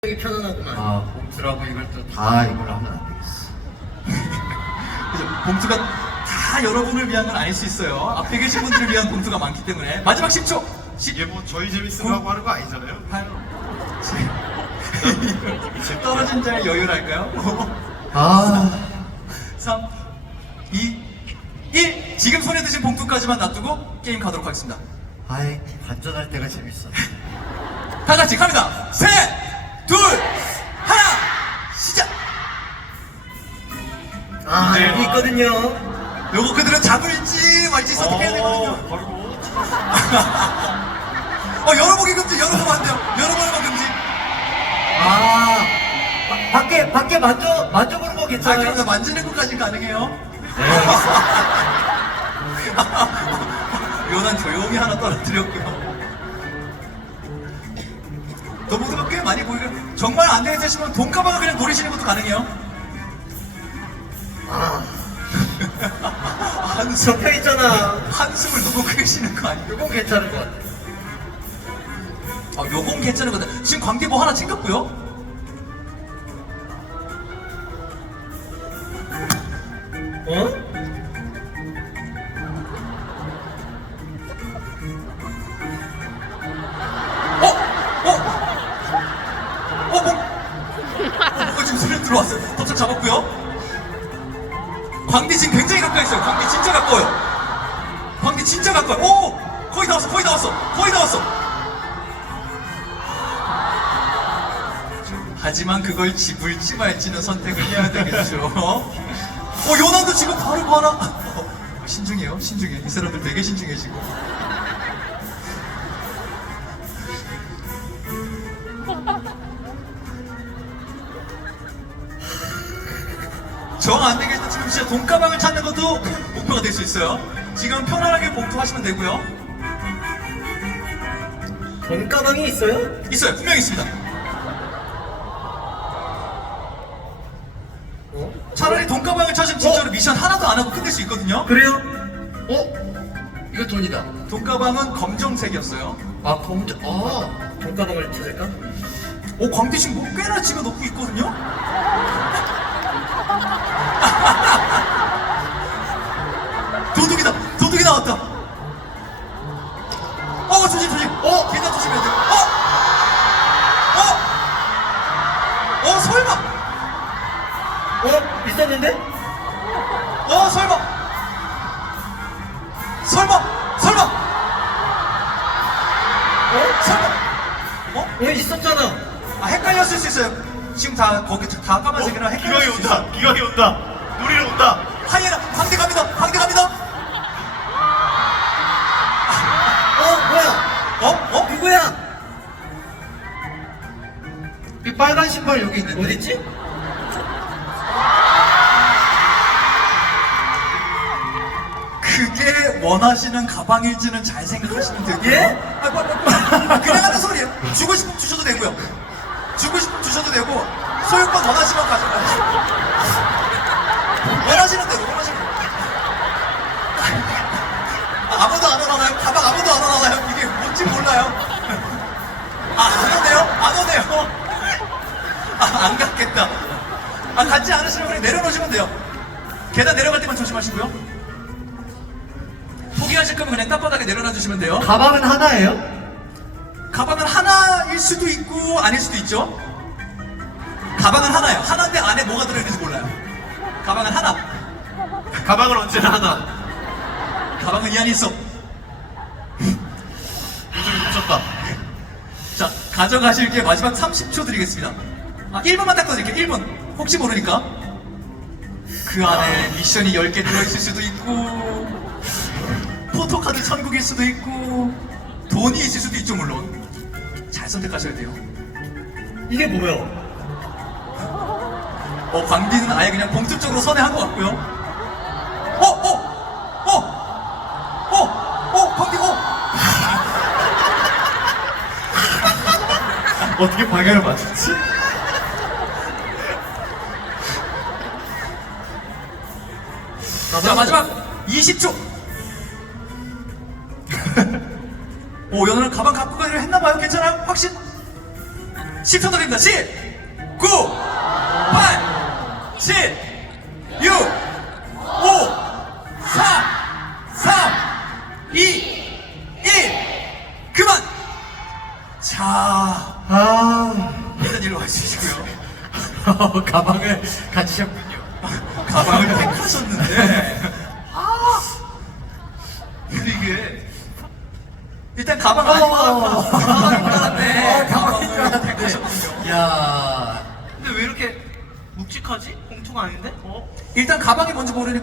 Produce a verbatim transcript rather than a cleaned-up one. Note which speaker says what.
Speaker 1: 되게 편안하구만.
Speaker 2: 아, 봉투라고 이걸 또 다 이걸 하면 안 되겠어.
Speaker 3: 그래서 봉투가 다 여러분을 위한 건 아닐 수 있어요. 앞에 계신 분들을 위한 봉투가 많기 때문에 마지막 십 초.
Speaker 4: 이게 뭐 저희 재밌으라고 하는 거 아니잖아요.
Speaker 3: 팔, 칠, 떨어진 자의 여유랄까요?
Speaker 2: 아,
Speaker 3: 삼, 이, 일. 지금 손에 드신 봉투까지만 놔두고 게임 가도록 하겠습니다.
Speaker 2: 아이, 관전할 때가 재밌어.
Speaker 3: 다 같이 갑니다. 셋, 둘, 하나, 시작.
Speaker 1: 아,
Speaker 4: 이제-
Speaker 1: 여기 있거든요.
Speaker 3: 요거 그들은 잡을지 말지 선택해야 되거든요.
Speaker 4: 걸고.
Speaker 3: 어, 열어보기 금지, 열어보면 안 돼요. 열어보는 금지.
Speaker 1: 아, 바, 밖에, 밖에 만져, 만져보는 거
Speaker 3: 아,
Speaker 1: 괜찮아요?
Speaker 3: 그러면 만지는 것까지 가능해요?
Speaker 1: 네.
Speaker 3: 요난 조용히 하나 떨어뜨렸고요. 너무도 꽤 많이 보이고 정말 안 되겠으시면 돈가방을 그냥 노리시는 것도 가능해요. 한숨,
Speaker 1: 적혀 있잖아.
Speaker 3: 한숨을 누구 크시는 거 아니에요?
Speaker 1: 이건 괜찮은 것 같아.
Speaker 3: 아, 요건 괜찮은 거다. 지금 광대 뭐 하나 챙겼고요.
Speaker 1: 어?
Speaker 3: 어? 어? 어? 뭐? 어, 뭐가 지금 소리 들어왔어요. 덥석 잡았고요. 광대 지금 굉장히 가까이 있어요. 광대 진짜 가까워요. 광대 진짜 가까워요. 오! 거의 다 왔어. 거의 다 왔어. 거의 다 왔어. 하지만 그걸 집을지 말지는 선택을 해야 되겠죠. 어, 요난도 지금 바로 봐라. 어, 신중해요. 신중해. 이 사람들 되게 신중해 지금. 정 안 되겠다. 지금 진짜 돈가방을 찾는 것도 목표가 될 수 있어요. 지금 편안하게 봉투하시면 되고요.
Speaker 1: 돈가방이 있어요?
Speaker 3: 있어요. 분명히 있습니다.
Speaker 1: 어?
Speaker 3: 차라리 돈가방을 찾으면 진짜로 미션 하나도 안 하고 끝낼 수 있거든요.
Speaker 1: 그래요?
Speaker 2: 어? 이거 돈이다.
Speaker 3: 돈가방은 검정색이었어요.
Speaker 2: 아, 검정, 아.
Speaker 1: 돈가방을 찾을까?
Speaker 3: 오, 광대 지금 뭐 꽤나 집어 넣고 있거든요. 도둑이다. 도둑이 나왔다. 어, 조심 조심. 어, 계단 조심해야 돼. 어, 어, 어, 설마.
Speaker 1: 어? 있었는데?
Speaker 3: 어, 설마. 설마. 설마.
Speaker 1: 어?
Speaker 3: 설마. 어?
Speaker 1: 어, 있었잖아.
Speaker 3: 아, 헷갈렸을 수 있어요. 지금 다 거기 다 까만색이라
Speaker 4: 기광이
Speaker 3: 헷갈렸을 수
Speaker 4: 온다.
Speaker 3: 있어요.
Speaker 4: 기광이 온다. 노리러 온다.
Speaker 3: 하이에나 광대 갑니다. 광대 갑니다.
Speaker 1: 어, 뭐야?
Speaker 3: 어? 어?
Speaker 1: 누구야?
Speaker 2: 이 빨간 신발 여기 있는데.
Speaker 1: 어딨지?
Speaker 3: 그게 원하시는 가방일지는 잘 생각하시면 되고요.
Speaker 1: 예?
Speaker 3: 아, 뭐, 뭐, 뭐, 그냥 하는 소리예요. 주고 싶으면 주셔도 되고요. 주고 싶으면 주셔도 되고 소유권 원하시면 가져가시고 원하시는 대로 원하시는 대로. 아, 아무도 안 원하나요? 가방 아무도 안 원하나요? 이게 뭔지 몰라요. 아, 안 오네요? 안 오네요? 아, 안 갔겠다. 아, 갖지 않으시면 그냥 내려놓으시면 돼요. 계단 내려갈 때만 조심하시고요. 포기하실 거면 그냥 땅바닥에 내려놔 주시면 돼요.
Speaker 2: 가방은 하나예요?
Speaker 3: 가방은 하나일 수도 있고 아닐 수도 있죠. 가방은 하나예요. 하나인데 안에 뭐가 들어있는지 몰라요. 가방은 하나.
Speaker 4: 가방은 언제나 하나.
Speaker 3: 가방은 이 안에 있어.
Speaker 4: 요즘 미쳤다.
Speaker 3: 자, 가져가실 게 마지막 삼십 초 드리겠습니다. 아, 일 분만 딱 드릴게요. 일 분. 혹시 모르니까. 그 안에 미션이 열 개 들어있을 수도 있고 포토카드 천국일 수도 있고 돈이 있을 수도 있죠. 물론 잘 선택하셔야 돼요.
Speaker 1: 이게 뭐야?
Speaker 3: 어, 광디는 아예 그냥 공투적으로 선회한 것 같고요. 어, 어, 어, 어, 어, 광디, 어.
Speaker 4: 어떻게 방향을 맞췄지?
Speaker 3: 자, 마지막 이십 초. 오, 연우는 가방 갖고 가기로 했나봐요. 괜찮아요? 확신? 십 초 드립니다. 십, 구, 팔, 칠, 육, 오, 사, 삼, 이, 일. 그만! 자,
Speaker 1: 아,
Speaker 3: 일단 일로 와주시고요.
Speaker 1: 가방을 가지셨군요.
Speaker 3: 가방을 택하셨는데. 아! 근데 이게. 일단 가방 아닌 것 같아. 가방인 것 같네.
Speaker 1: 어, 가방인 줄 알았는데.
Speaker 3: 택하셨군요.
Speaker 1: 야.
Speaker 5: 근데 왜 이렇게 묵직하지? 봉투가 아닌데? 어?
Speaker 3: 일단 가방이 뭔지 모르니까